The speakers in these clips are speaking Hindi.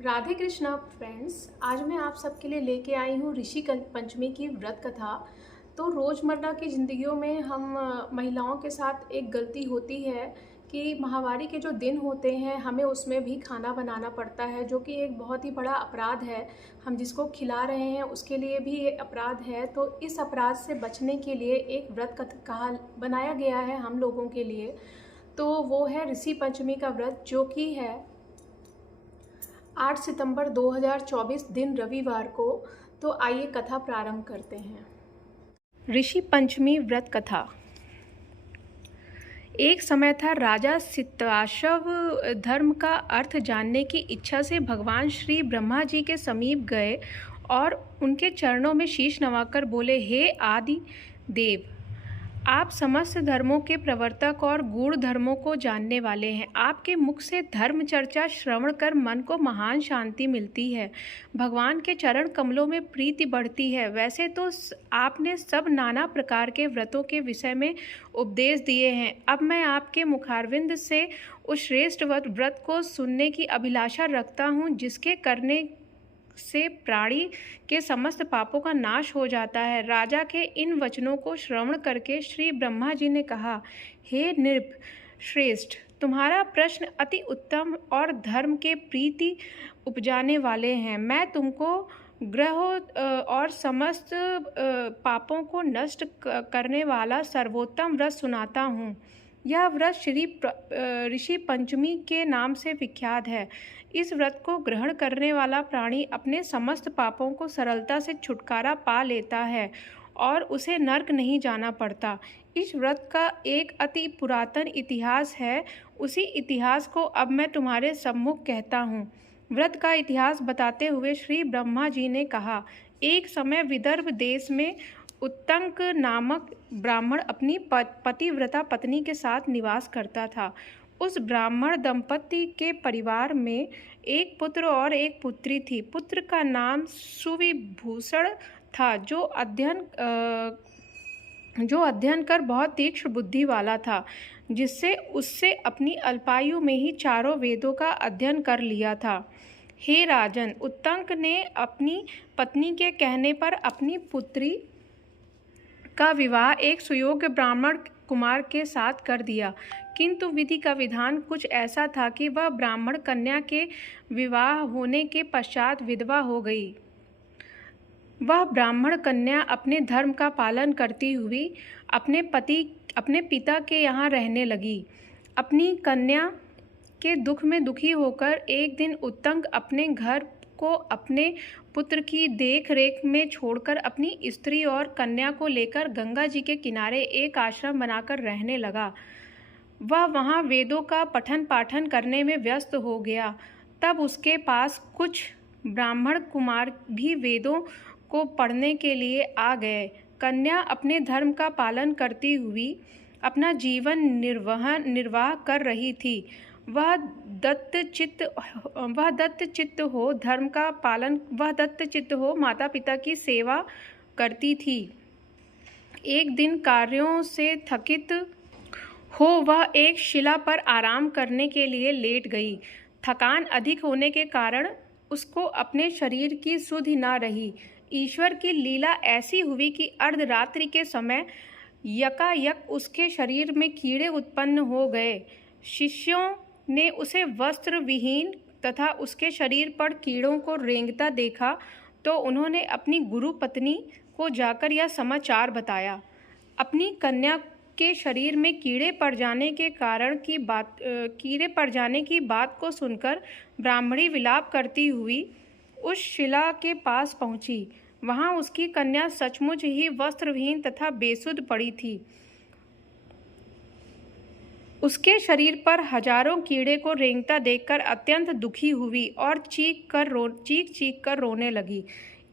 राधे कृष्णा फ्रेंड्स। आज मैं आप सबके लिए लेके आई हूँ ऋषि पंचमी की व्रत कथा। तो रोज़मर्रा की ज़िंदगियों में हम महिलाओं के साथ एक गलती होती है कि माहवारी के जो दिन होते हैं हमें उसमें भी खाना बनाना पड़ता है, जो कि एक बहुत ही बड़ा अपराध है। हम जिसको खिला रहे हैं उसके लिए भी ये अपराध है। तो इस अपराध से बचने के लिए एक व्रत कथा बनाया गया है हम लोगों के लिए। तो वो है ऋषि पंचमी का व्रत, जो कि है 8 सितंबर 2024 दिन रविवार को। तो आइए कथा प्रारंभ करते हैं। ऋषि पंचमी व्रत कथा। एक समय था, राजा सिताशव धर्म का अर्थ जानने की इच्छा से भगवान श्री ब्रह्मा जी के समीप गए और उनके चरणों में शीश नवाकर बोले, हे आदि देव, आप समस्त धर्मों के प्रवर्तक और गूढ़ धर्मों को जानने वाले हैं। आपके मुख से धर्म चर्चा श्रवण कर मन को महान शांति मिलती है, भगवान के चरण कमलों में प्रीति बढ़ती है। वैसे तो आपने सब नाना प्रकार के व्रतों के विषय में उपदेश दिए हैं। अब मैं आपके मुखारविंद से उस श्रेष्ठ व्रत को सुनने की अभिलाषा रखता हूँ, जिसके करने से प्राणी के समस्त पापों का नाश हो जाता है। राजा के इन वचनों को श्रवण करके श्री ब्रह्मा जी ने कहा, हे नृप श्रेष्ठ, तुम्हारा प्रश्न अति उत्तम और धर्म के प्रीति उपजाने वाले हैं। मैं तुमको ग्रह और समस्त पापों को नष्ट करने वाला सर्वोत्तम व्रत सुनाता हूँ। यह व्रत ऋषि पंचमी के नाम से विख्यात है। इस व्रत को ग्रहण करने वाला प्राणी अपने समस्त पापों को सरलता से छुटकारा पा लेता है और उसे नर्क नहीं जाना पड़ता। इस व्रत का एक अति पुरातन इतिहास है। उसी इतिहास को अब मैं तुम्हारे सम्मुख कहता हूँ। व्रत का इतिहास बताते हुए श्री ब्रह्मा जी ने कहा, एक समय विदर्भ देश में उत्तंक नामक ब्राह्मण अपनी पतिव्रता पत्नी के साथ निवास करता था। उस ब्राह्मण दंपति के परिवार में एक पुत्र और एक पुत्री थी। पुत्र का नाम सुविभूषण था, जो अध्ययन कर बहुत तीक्ष्ण बुद्धि वाला था, जिससे उससे अपनी अल्पायु में ही चारों वेदों का अध्ययन कर लिया था। हे राजन, उत्तंक ने अपनी पत्नी के कहने पर अपनी पुत्री का विवाह एक सुयोग्य ब्राह्मण कुमार के साथ कर दिया, किंतु विधि का विधान कुछ ऐसा था कि वह ब्राह्मण कन्या के विवाह होने के पश्चात विधवा हो गई। वह ब्राह्मण कन्या अपने धर्म का पालन करती हुई अपने पिता के यहाँ रहने लगी। अपनी कन्या के दुख में दुखी होकर एक दिन उत्तंक अपने घर को अपने पुत्र की देख रेख में छोड़कर अपनी स्त्री और कन्या को लेकर गंगा जी के किनारे एक आश्रम बनाकर रहने लगा। वह वहाँ वेदों का पठन पाठन करने में व्यस्त हो गया। तब उसके पास कुछ ब्राह्मण कुमार भी वेदों को पढ़ने के लिए आ गए। कन्या अपने धर्म का पालन करती हुई अपना जीवन निर्वाह कर रही थी। वह दत्तचित्त हो माता पिता की सेवा करती थी। एक दिन कार्यों से थकित हो वह एक शिला पर आराम करने के लिए लेट गई। थकान अधिक होने के कारण उसको अपने शरीर की सुधि न रही। ईश्वर की लीला ऐसी हुई कि अर्धरात्रि के समय यकायक उसके शरीर में कीड़े उत्पन्न हो गए। शिष्यों ने उसे वस्त्र विहीन तथा उसके शरीर पर कीड़ों को रेंगता देखा तो उन्होंने अपनी गुरु पत्नी को जाकर यह समाचार बताया। अपनी कन्या के शरीर में कीड़े पड़ जाने की बात को सुनकर ब्राह्मणी विलाप करती हुई उस शिला के पास पहुंची। वहां उसकी कन्या सचमुच ही वस्त्रविहीन तथा बेसुध पड़ी थी। उसके शरीर पर हजारों कीड़े को रेंगता देखकर अत्यंत दुखी हुई और चीख चीख कर रोने लगी।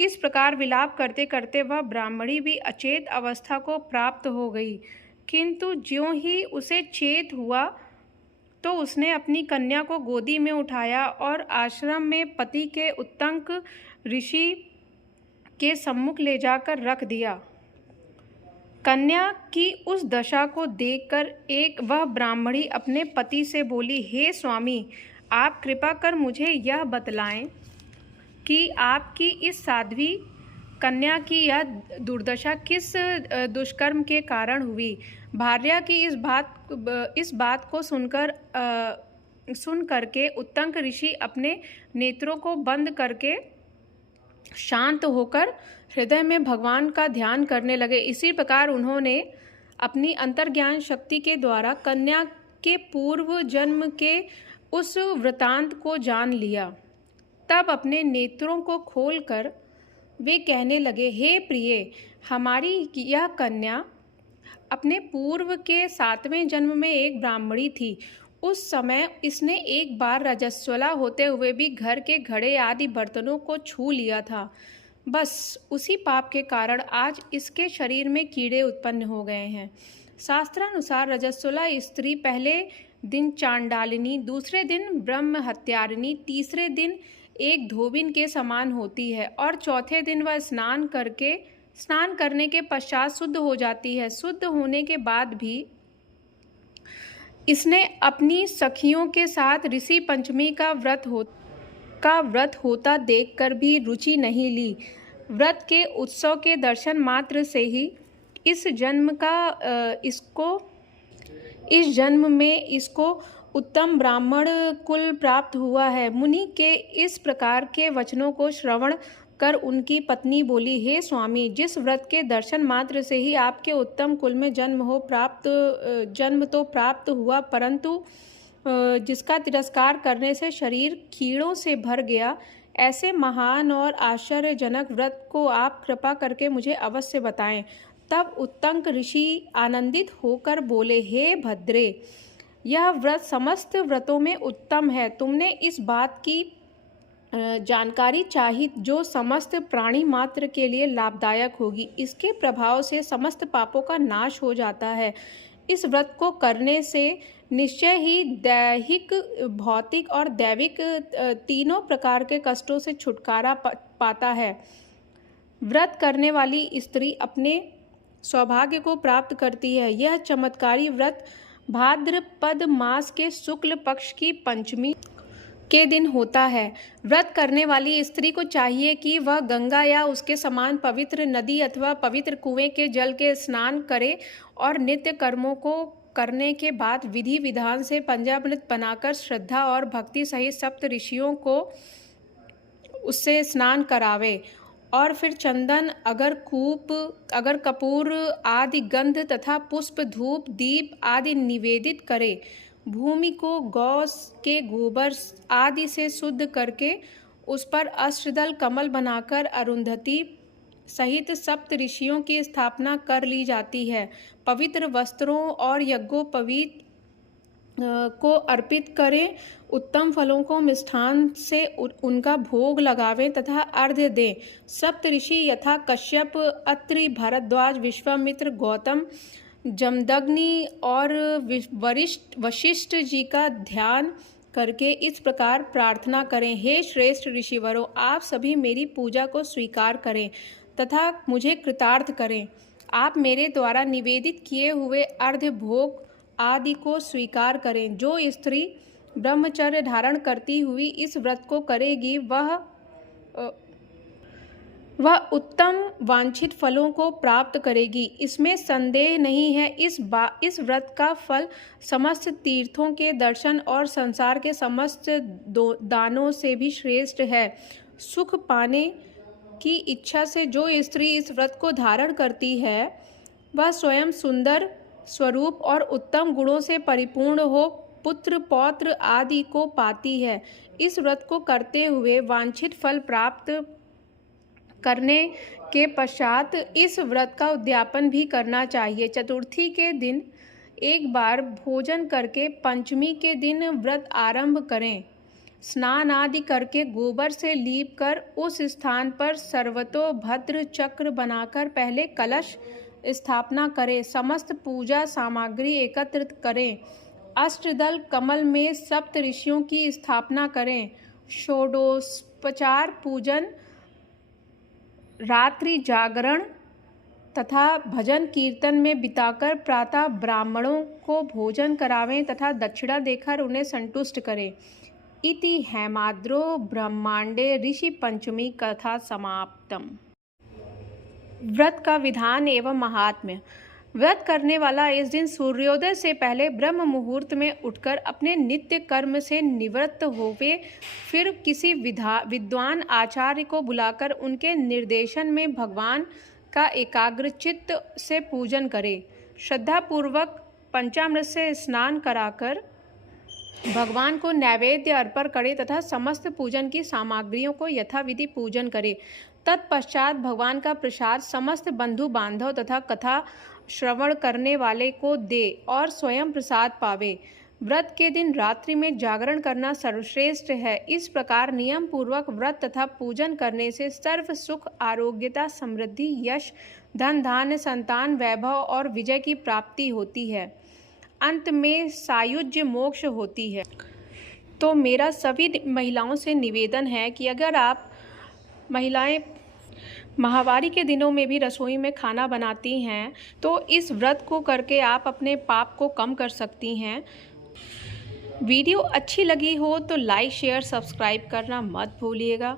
इस प्रकार विलाप करते करते वह ब्राह्मणी भी अचेत अवस्था को प्राप्त हो गई। किंतु ज्यों ही उसे चेत हुआ तो उसने अपनी कन्या को गोदी में उठाया और आश्रम में पति के उत्तंक ऋषि के सम्मुख ले जाकर रख दिया। कन्या की उस दशा को देखकर वह ब्राह्मणी अपने पति से बोली, हे स्वामी, आप कृपा कर मुझे यह बतलाएं कि आपकी इस साध्वी कन्या की यह दुर्दशा किस दुष्कर्म के कारण हुई। भार्या की इस बात को सुन करके उत्तंक ऋषि अपने नेत्रों को बंद करके शांत होकर हृदय में भगवान का ध्यान करने लगे। इसी प्रकार उन्होंने अपनी अंतर्ज्ञान शक्ति के द्वारा कन्या के पूर्व जन्म के उस वृतांत को जान लिया। तब अपने नेत्रों को खोलकर वे कहने लगे, हे प्रिय, हमारी यह कन्या अपने पूर्व के 7वें जन्म में एक ब्राह्मणी थी। उस समय इसने एक बार रजस्वला होते हुए भी घर के घड़े आदि बर्तनों को छू लिया था। बस उसी पाप के कारण आज इसके शरीर में कीड़े उत्पन्न हो गए हैं। शास्त्रानुसार रजस्वला स्त्री पहले दिन चांडालिनी, दूसरे दिन ब्रह्म हत्यारिणी, तीसरे दिन एक धोबिन के समान होती है और चौथे दिन वह स्नान करने के पश्चात शुद्ध हो जाती है। शुद्ध होने के बाद भी इसने अपनी सखियों के साथ ऋषि पंचमी का व्रत होता देखकर भी रुचि नहीं ली। व्रत के उत्सव के दर्शन मात्र से ही इस जन्म में इसको उत्तम ब्राह्मण कुल प्राप्त हुआ है। मुनि के इस प्रकार के वचनों को श्रवण कर उनकी पत्नी बोली, हे स्वामी, जिस व्रत के दर्शन मात्र से ही आपके उत्तम कुल में जन्म तो प्राप्त हुआ, परंतु जिसका तिरस्कार करने से शरीर कीड़ों से भर गया, ऐसे महान और आश्चर्यजनक व्रत को आप कृपा करके मुझे अवश्य बताएं। तब उत्तंक ऋषि आनंदित होकर बोले, हे भद्रे, यह व्रत समस्त व्रतों में उत्तम है। तुमने इस बात की जानकारी चाही जो समस्त प्राणी मात्र के लिए लाभदायक होगी। इसके प्रभाव से समस्त पापों का नाश हो जाता है। इस व्रत को करने से निश्चय ही दैहिक, भौतिक और दैविक तीनों प्रकार के कष्टों से छुटकारा पाता है। व्रत करने वाली स्त्री अपने सौभाग्य को प्राप्त करती है। यह चमत्कारी व्रत भाद्रपद मास के शुक्ल पक्ष की पंचमी के दिन होता है। व्रत करने वाली स्त्री को चाहिए कि वह गंगा या उसके समान पवित्र नदी अथवा पवित्र कुएं के जल के स्नान करे और नित्य कर्मों को करने के बाद विधि विधान से पंचामृत बनाकर श्रद्धा और भक्ति सहित सप्त ऋषियों को उससे स्नान करावे और फिर चंदन, अगर कपूर आदि गंध तथा पुष्प, धूप, दीप आदि निवेदित करे। भूमि को गौ के गोबर आदि से शुद्ध करके उस पर अष्टदल कमल बनाकर अरुंधति सहित सप्त ऋषियों की स्थापना कर ली जाती है। पवित्र वस्त्रों और यज्ञोपवीत को अर्पित करें, उत्तम फलों को मिष्ठान से उनका भोग लगावें तथा अर्घ्य दें। सप्त ऋषि यथा कश्यप, अत्रि, भारद्वाज, विश्वामित्र, गौतम, जमदग्नि और वशिष्ठ जी का ध्यान करके इस प्रकार प्रार्थना करें, हे श्रेष्ठ ऋषिवरों, आप सभी मेरी पूजा को स्वीकार करें तथा मुझे कृतार्थ करें। आप मेरे द्वारा निवेदित किए हुए अर्घ्य भोग आदि को स्वीकार करें। जो स्त्री ब्रह्मचर्य धारण करती हुई इस व्रत को करेगी वह उत्तम वांछित फलों को प्राप्त करेगी, इसमें संदेह नहीं है। इस व्रत का फल समस्त तीर्थों के दर्शन और संसार के समस्त दानों से भी श्रेष्ठ है। सुख पाने की इच्छा से जो स्त्री इस व्रत को धारण करती है वह स्वयं सुंदर स्वरूप और उत्तम गुणों से परिपूर्ण हो पुत्र पौत्र आदि को पाती है। इस व्रत को करते हुए वांछित फल प्राप्त करने के पश्चात इस व्रत का उद्यापन भी करना चाहिए। चतुर्थी के दिन एक बार भोजन करके पंचमी के दिन व्रत आरंभ करें। स्नान आदि करके गोबर से लीप कर उस स्थान पर सर्वतोभद्र चक्र बनाकर पहले कलश स्थापना करें। समस्त पूजा सामग्री एकत्रित करें। अष्टदल कमल में सप्त ऋषियों की स्थापना करें। षोडशोपचार पूजन, रात्रि जागरण तथा भजन कीर्तन में बिताकर प्रातः ब्राह्मणों को भोजन करावें तथा दक्षिणा देकर उन्हें संतुष्ट करें। इति हेमाद्रो ब्रह्मांडे ऋषि पंचमी कथा समाप्तम। व्रत का विधान एवं महात्म्य। व्रत करने वाला इस दिन सूर्योदय से पहले ब्रह्म मुहूर्त में उठकर अपने नित्य कर्म से निवृत्त होवे, फिर किसी विद्वान आचार्य को बुलाकर उनके निर्देशन में भगवान का एकाग्रचित्त से पूजन करे। श्रद्धापूर्वक पंचामृत से स्नान कराकर भगवान को नैवेद्य अर्पण करे तथा समस्त पूजन की सामग्रियों को यथाविधि पूजन करे। तत्पश्चात भगवान का प्रसाद समस्त बंधु बांधव तथा कथा श्रवण करने वाले को दे और स्वयं प्रसाद पावे। व्रत के दिन रात्रि में जागरण करना सर्वश्रेष्ठ है। इस प्रकार नियम पूर्वक व्रत तथा पूजन करने से सर्व सुख, आरोग्यता, समृद्धि, यश, धन धान्य, संतान, वैभव और विजय की प्राप्ति होती है। अंत में सायुज्य मोक्ष होती है। तो मेरा सभी महिलाओं से निवेदन है कि अगर आप महिलाएं माहवारी के दिनों में भी रसोई में खाना बनाती हैं तो इस व्रत को करके आप अपने पाप को कम कर सकती हैं। वीडियो अच्छी लगी हो तो लाइक, शेयर, सब्सक्राइब करना मत भूलिएगा।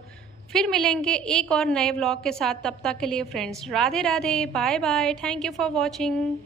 फिर मिलेंगे एक और नए व्लॉग के साथ। तब तक के लिए friends, Radhe Radhe, bye bye, thank you for watching.